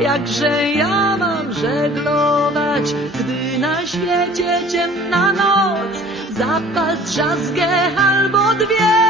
jakże ja mam żeglować, gdy na świecie ciemna noc, zapal drzazgę albo dwie.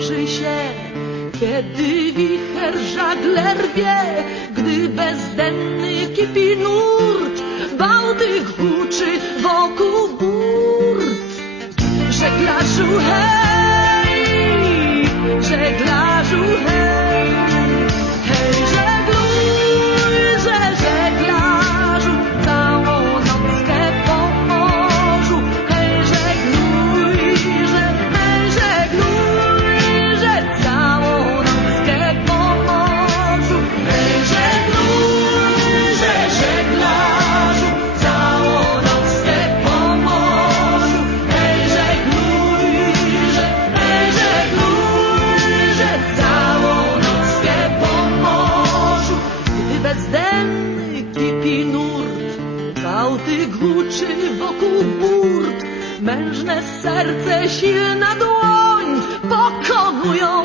się, kiedy wicher żagler gdy bezdenny kipi nurt Bałtych gór. Mężne serce, silna dłoń pokonują